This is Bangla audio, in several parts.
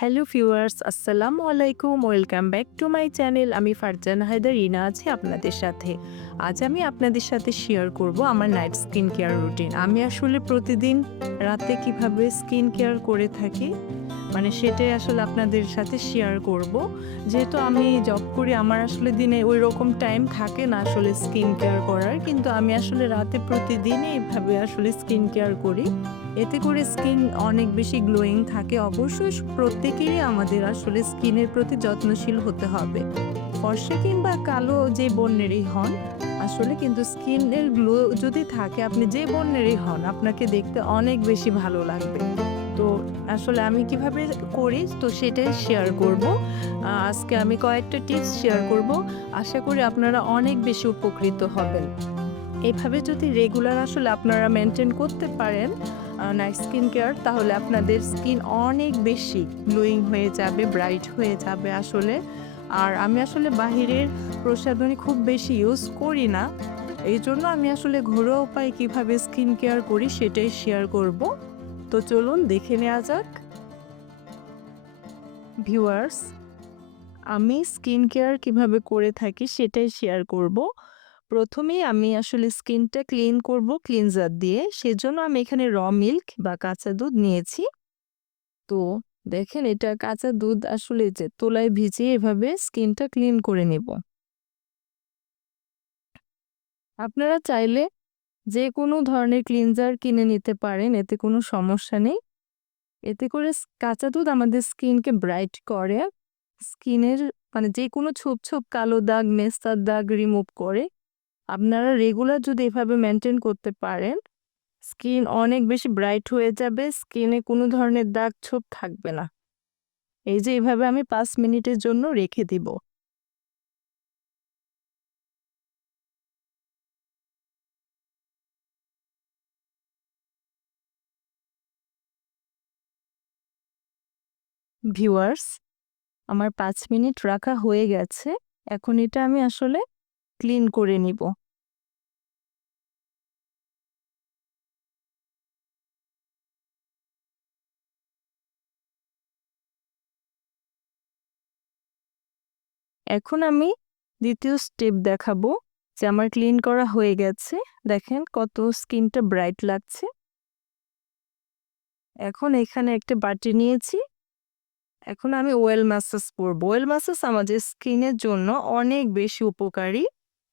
হ্যালো ভিউয়ার্স আসসালামু আলাইকুম welcome back to my channel আমি ফারজান হায়দার, রিনা আছি আপনাদের সাথে। আজ আমি আপনাদের সাথে শেয়ার করব আমার নাইট স্কিন কেয়ার রুটিন আমি আসলে প্রতিদিন রাতে কীভাবে স্কিন কেয়ার করে থাকি মানে সেটাই আসলে আপনাদের সাথে শেয়ার করব। যেহেতু আমি জব করি, আমার আসলে দিনে ওই রকম টাইম থাকে না আসলে স্কিন কেয়ার করার। কিন্তু আমি আসলে রাতে প্রতিদিনই এইভাবে আসলে স্কিন কেয়ার করি। এতে করে স্কিন অনেক বেশি গ্লোয়িং থাকে। অবশ্যই প্রত্যেকেরই আমাদের আসলে স্কিনের প্রতি যত্নশীল হতে হবে। ফর্সা কিংবা কালো যে বর্ণেরই হন, আসলে কিন্তু স্কিনের গ্লো যদি থাকে, আপনি যে বর্ণেরই হন, আপনাকে দেখতে অনেক বেশি ভালো লাগবে। তো আসলে আমি কীভাবে করি, তো সেটাই শেয়ার করব। আজকে আমি কয়েকটা টিপস শেয়ার করব। আশা করি আপনারা অনেক বেশি উপকৃত হবেন। এভাবে যদি রেগুলার আসলে আপনারা মেনটেন করতে পারেন নাইট স্কিন কেয়ার তাহলে আপনাদের স্কিন অনেক বেশি গ্লোয়িং হয়ে যাবে ব্রাইট হয়ে যাবে আসলে। আর আমি আসলে বাহিরের প্রসাধনী খুব বেশি ইউজ করি না। এই জন্য আমি আসলে ঘরোয়া উপায় কীভাবে স্কিন কেয়ার করি সেটাই শেয়ার করব। তো চলুন দেখে নেওয়া যাক। ভিউয়ার্স আমি স্কিন কেয়ার কীভাবে করে থাকি সেটাই শেয়ার করব। প্রথমেই আমি আসলে স্কিনটা ক্লিন করব ক্লিনজার দিয়ে। সেজন্য আমি এখানে র মিল্ক বা কাঁচা দুধ নিয়েছি। তো দেখেন এটা কাঁচা দুধ আসলে যে তোলায় ভিজিয়ে এভাবে স্কিনটা ক্লিন করে নেব। আপনারা চাইলে যে কোনো ধরনের ক্লিনজার কিনে নিতে পারেন, এতে কোনো সমস্যা নেই। এতে করে কাঁচা দুধ আমাদের স্কিনকে ব্রাইট করে। স্কিনের মানে যে কোনো ছোপ ছোপ কালো দাগ, মেস্তার দাগ রিমুভ করে। আপনারা রেগুলার যদি এভাবে মেনটেন করতে পারেন স্কিন অনেক বেশি ব্রাইট হয়ে যাবে স্কিনে কোনো ধরনের দাগ ছোপ থাকবে না। এই যে এভাবে আমি পাঁচ মিনিটের জন্য রেখে দিব। ভিউয়ার্স, আমার পাঁচ মিনিট রাখা হয়ে গেছে। এখন এটা আমি আসলে ক্লিন করে নিব। এখন আমি দ্বিতীয় স্টেপ দেখাবো যে আমার ক্লিন করা হয়ে গেছে। দেখেন কত স্কিনটা ব্রাইট লাগছে। এখন এখানে একটা বাটি নিয়েছি। এখন আমি ওয়েল ম্যাসাজ করব ওয়েল ম্যাসাজ আমাদের স্কিনের জন্য অনেক বেশি উপকারী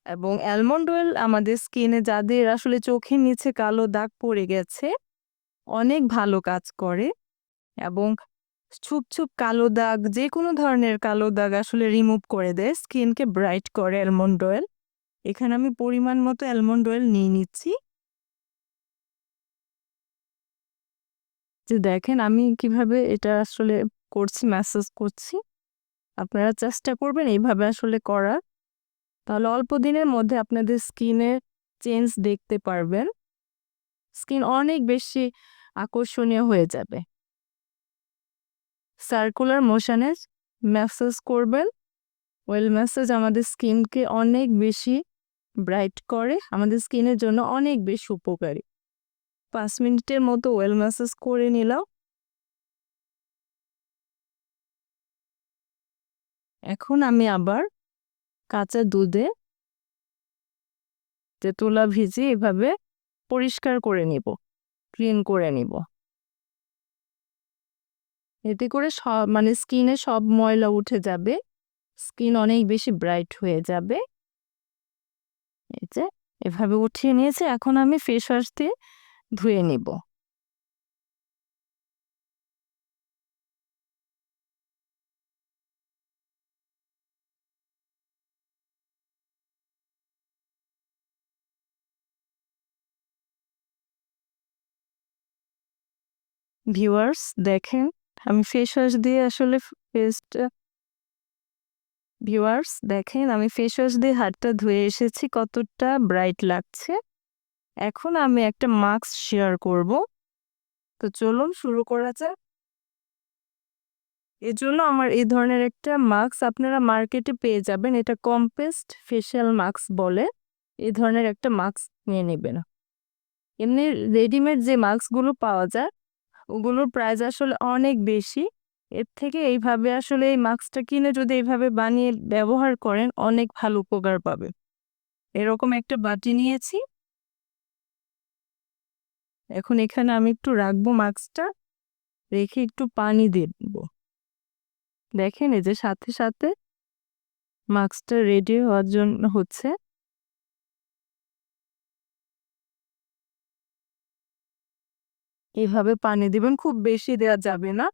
এবং অ্যালমন্ড অয়েল আমাদের স্কিনে যাদের আসলে চোখের নিচে কালো দাগ পড়ে গেছে, অনেক ভালো কাজ করে এবং ছুপ ছুপ কালো দাগ যে কোনো ধরনের কালো দাগ আসলে রিমুভ করে দেয়। স্কিনকে ব্রাইট করে অ্যালমন্ড অয়েল এখানে আমি পরিমাণ মতো অ্যালমন্ড অয়েল নিয়ে নিচ্ছি। যে দেখেন, আমি কীভাবে এটা আসলে করছি ম্যাসেজ করছি। আপনারা চেষ্টা করবেন এইভাবে আসলে করার তাহলে অল্প দিনের মধ্যে আপনাদের স্কিনের চেঞ্জ দেখতে পারবেন। স্কিন অনেক বেশি আকর্ষণীয় হয়ে যাবে। সার্কুলার মোশনে ম্যাসাজ করবেন। ওয়েল ম্যাসাজ আমাদের স্কিনকে অনেক বেশি ব্রাইট করে, আমাদের স্কিনের জন্য অনেক বেশি উপকারী। পাঁচ মিনিটের মতো ওয়েল ম্যাসাজ করে নিলাম। এখন আমি আবার কাঁচা দুধে তেঁতুলা ভিজিয়ে এভাবে পরিষ্কার করে নিব ক্লিন করে নিব। এতে করে সব মানে স্কিনে সব ময়লা উঠে যাবে। স্কিন অনেক বেশি ব্রাইট হয়ে যাবে। এই যে, এভাবে উঠিয়ে নিয়েছে, এখন আমি ফেস ওয়াশ দিয়ে ধুয়ে নিব। ভিউয়ার্স দেখেন আমি ফেস ওয়াশ দিয়ে আসলে ফেসটা ভিউয়ার্স দেখেন, আমি ফেস ওয়াশ দিয়ে হাতটা ধুয়ে এসেছি, কতটা ব্রাইট লাগছে। এখন আমি একটা মাস্ক শেয়ার করব। তো চলুন শুরু করা যাক। জন্য আমার এই ধরনের একটা মাস্ক আপনারা মার্কেটে পেয়ে যাবেন, এটা কম্পেস্ট ফেশিয়াল মাস্ক বলে। এই ধরনের একটা মাস্ক নিয়ে নেবেন। এমনি রেডিমেড যে মাস্কগুলো পাওয়া যায় ওগুলোর প্রাইস আসলে অনেক বেশি। এর থেকে এইভাবে আসলে এই মাস্কটা কিনে যদি এইভাবে বানিয়ে ব্যবহার করেন, অনেক ভালো উপকার পাবে। এরকম একটা বাটি নিয়েছি। এখন এখানে আমি একটু রাখব মাস্কটা। রেখে একটু পানি দেবো। দেখেন এই যে সাথে সাথে মাস্কটা রেডি হওয়ার জন্য হচ্ছে। এইভাবে পানি দিবেন, খুব বেশি দেওয়া যাবে না।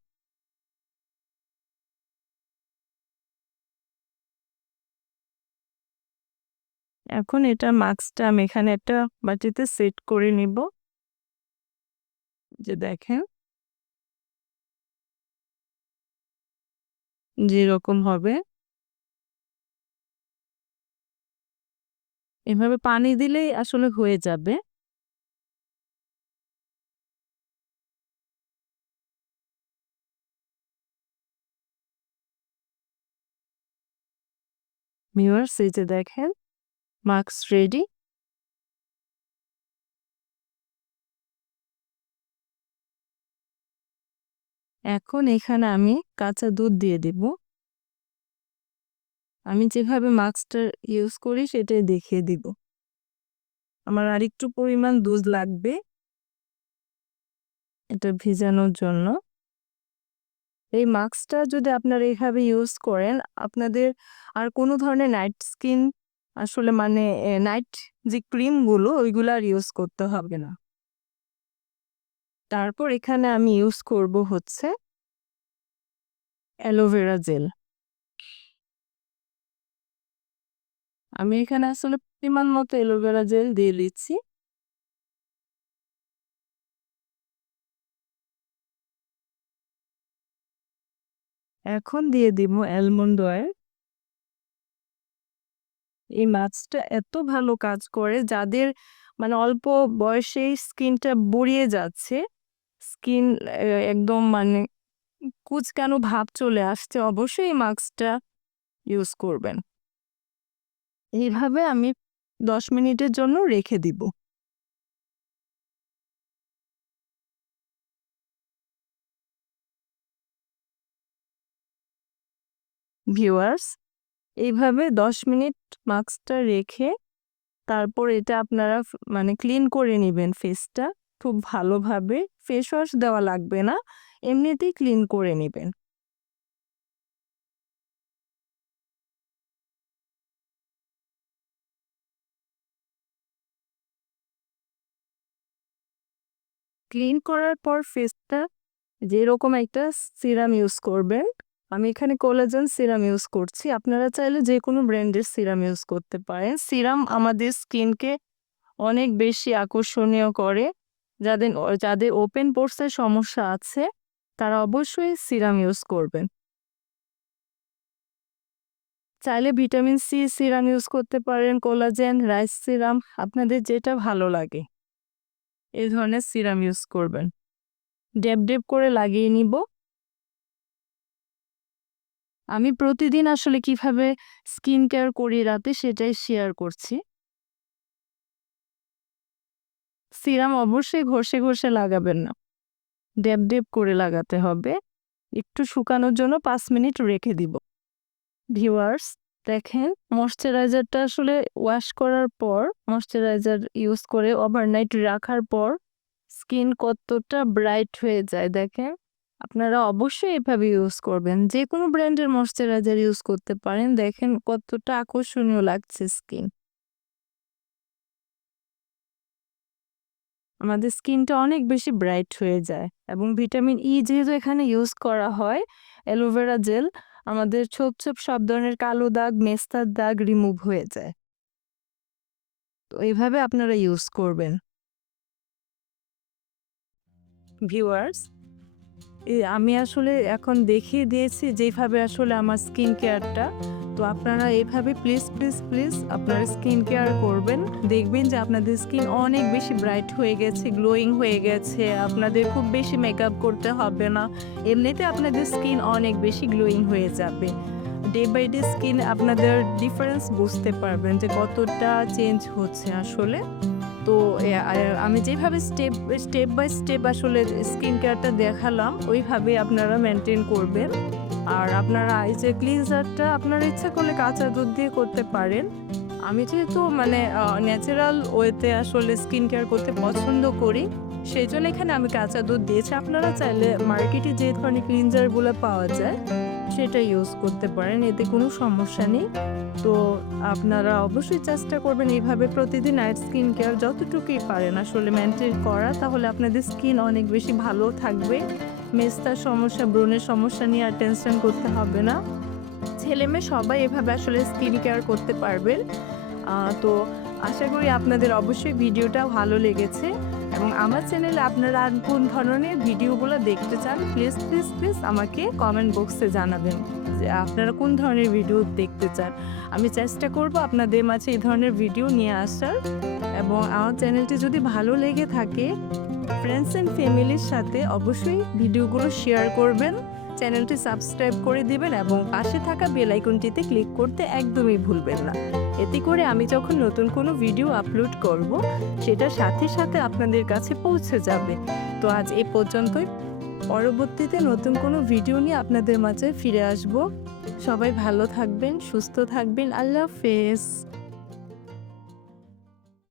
এখন এটা মাস্কটা আমি এখানে একটা বাটিতে সেট করে নিব। যে দেখেন। যেরকম হবে। এভাবে পানি দিলেই আসলে হয়ে যাবে। ভিউয়ার্স এই যে দেখেন মাস্ক রেডি এখন এখানে আমি কাঁচা দুধ দিয়ে দিব। আমি যেভাবে মাস্কটা ইউজ করি, সেটাই দেখিয়ে দিব। আমার আরেকটু পরিমাণ দুধ লাগবে। এটা ভিজানোর জন্য। এই মাস্কটা যদি আপনারা এইভাবে ইউজ করেন, আপনাদের আর কোনো ধরনের নাইট স্কিন আসলে মানে নাইট যে ক্রিমগুলো, ওইগুলো আর ইউজ করতে হবে না। তারপর এখানে আমি ইউজ করব হচ্ছে অ্যালোভেরা জেল। আমি এখানে আসলে পরিমাণ মতো অ্যালোভেরা জেল দিয়ে দিচ্ছি। এখন দিয়ে দিব অ্যালমন্ড অয়েল এই মাছটা এত ভালো কাজ করে, যাদের মানে অল্প বয়সেই স্কিনটা বুড়িয়ে যাচ্ছে, স্কিন একদম মানে কুচকানো ভাব চলে আসছে, অবশ্যই এই মাস্কটা ইউজ করবেন। এইভাবে আমি দশ মিনিটের জন্য রেখে দিব। ভিউয়ার্স এইভাবে দশ মিনিট মাস্কটা রেখে তারপর এটা আপনারা মানে ক্লিন করে নেবেন ফেসটা। খুব ভালোভাবে ফেস ওয়াশ দেওয়া লাগবে না, এমনিতেই ক্লিন করে নেবেন। ক্লিন করার পর ফেসটা যেরকম একটা সিরাম ইউজ করবেন। আমি এখানে কোলাজেন সিরাম ইউজ করছি। আপনারা চাইলে যে কোনো ব্র্যান্ডের সিরাম ইউজ করতে পারেন। সিরাম আমাদের স্কিনকে অনেক বেশি আকর্ষণীয় করে। যাদের যাদের ওপেন পোর্সের সমস্যা আছে, তারা অবশ্যই সিরাম ইউজ করবেন। চাইলে ভিটামিন সি সিরাম ইউজ করতে পারেন কোলাজেন রাইস সিরাম আপনাদের যেটা ভালো লাগে। এই ধরনের সিরাম ইউজ করবেন। ডেপ ডেপ করে লাগিয়ে নিব। আমি প্রতিদিন আসলে কীভাবে স্কিন কেয়ার করি রাতে সেটাই শেয়ার করছি। সিরাম অবশ্যই ঘষে ঘষে লাগাবেন না। ডেপ ডেপ করে লাগাতে হবে। একটু শুকানোর জন্য পাঁচ মিনিট রেখে দিব। ভিউয়ার্স, দেখেন ময়শ্চারাইজারটা আসলে ওয়াশ করার পর, ময়শ্চারাইজার ইউজ করে ওভারনাইট রাখার পর, স্কিন কতটা ব্রাইট হয়ে যায় দেখেন। আপনারা অবশ্যই এভাবে ইউজ করবেন। যে কোনো ব্র্যান্ডের ময়শ্চারাইজার ইউজ করতে পারেন। দেখেন কতটা আকর্ষণীয় লাগছে স্কিন আমাদের স্কিনটা অনেক বেশি ব্রাইট হয়ে যায় এবং ভিটামিন ই যেহেতু এখানে ইউজ করা হয় অ্যালোভেরা জেল আমাদের ছোপ ছোপ সব ধরনের কালো দাগ, মেস্তার দাগ রিমুভ হয়ে যায়। তো এইভাবে আপনারা ইউজ করবেন। ভিউয়ার্স আমি আসলে এখন দেখিয়ে দিয়েছি যেভাবে আসলে আমার স্কিন কেয়ারটা তো আপনারা এভাবে প্লিজ প্লিজ প্লিজ আপনারা স্কিন কেয়ার করবেন। দেখবেন যে আপনাদের স্কিন অনেক বেশি ব্রাইট হয়ে গেছে গ্লোয়িং হয়ে গেছে। আপনাদের খুব বেশি মেকআপ করতে হবে না। এমনিতে আপনাদের স্কিন অনেক বেশি গ্লোয়িং হয়ে যাবে। ডে বাই ডে স্কিন আপনাদের ডিফারেন্স বুঝতে পারবেন যে কতটা চেঞ্জ হচ্ছে আসলে। তো আমি যেভাবে স্টেপ স্টেপ বাই স্টেপ আসলে স্কিন কেয়ারটা দেখালাম, ওইভাবে আপনারা মেনটেন করবেন। আর আপনারা এই যে ক্লিনজারটা আপনারা ইচ্ছা করলে কাঁচা দুধ দিয়ে করতে পারেন। আমি যেহেতু মানে ন্যাচারাল ওয়েতে আসলে স্কিন কেয়ার করতে পছন্দ করি, সেই জন্য এখানে আমি কাঁচা দুধ দিয়েছি। আপনারা চাইলে মার্কেটে যে ধরনের ক্লিনজারগুলো পাওয়া যায় সেটা ইউজ করতে পারেন, এতে কোনো সমস্যা নেই। তো আপনারা অবশ্যই চেষ্টা করবেন এইভাবে প্রতিদিন নাইট স্কিন কেয়ার যতটুকুই পারেন। আসলে মেনটেন করা, তাহলে আপনাদের স্কিন অনেক বেশি ভালো থাকবে। মেস্তার সমস্যা, ব্রণের সমস্যা নিয়ে আর টেনশন করতে হবে না। ছেলে মেয়ে সবাই এভাবে আসলে স্কিন কেয়ার করতে পারবেন। তো আশা করি আপনাদের অবশ্যই ভিডিওটা ভালো লেগেছে। এবং আমার চ্যানেলে আপনারা কোন ধরনের ভিডিওগুলো দেখতে চান প্লিজ প্লিজ প্লিজ আমাকে কমেন্ট বক্সে জানাবেন যে আপনারা কোন ধরনের ভিডিও দেখতে চান। আমি চেষ্টা করব আপনাদের মাঝে এই ধরনের ভিডিও নিয়ে আসার এবং আমার চ্যানেলটি যদি ভালো লেগে থাকে ফ্রেন্ডস অ্যান্ড ফ্যামিলির সাথে অবশ্যই ভিডিওগুলো শেয়ার করবেন। চ্যানেলটি সাবস্ক্রাইব করে দিবেন এবং পাশে থাকা বেল আইকনটিতে ক্লিক করতে একদমই ভুলবেন না। এতে করে আমি যখন নতুন কোনো ভিডিও আপলোড করব সেটা সাথে সাথে আপনাদের কাছে পৌঁছে যাবে। তো আজ এ পর্যন্তই। পরবর্তীতে নতুন কোনো ভিডিও নিয়ে আপনাদের মাঝে ফিরে আসব। সবাই ভালো থাকবেন, সুস্থ থাকবেন। আল্লাহ হাফেজ।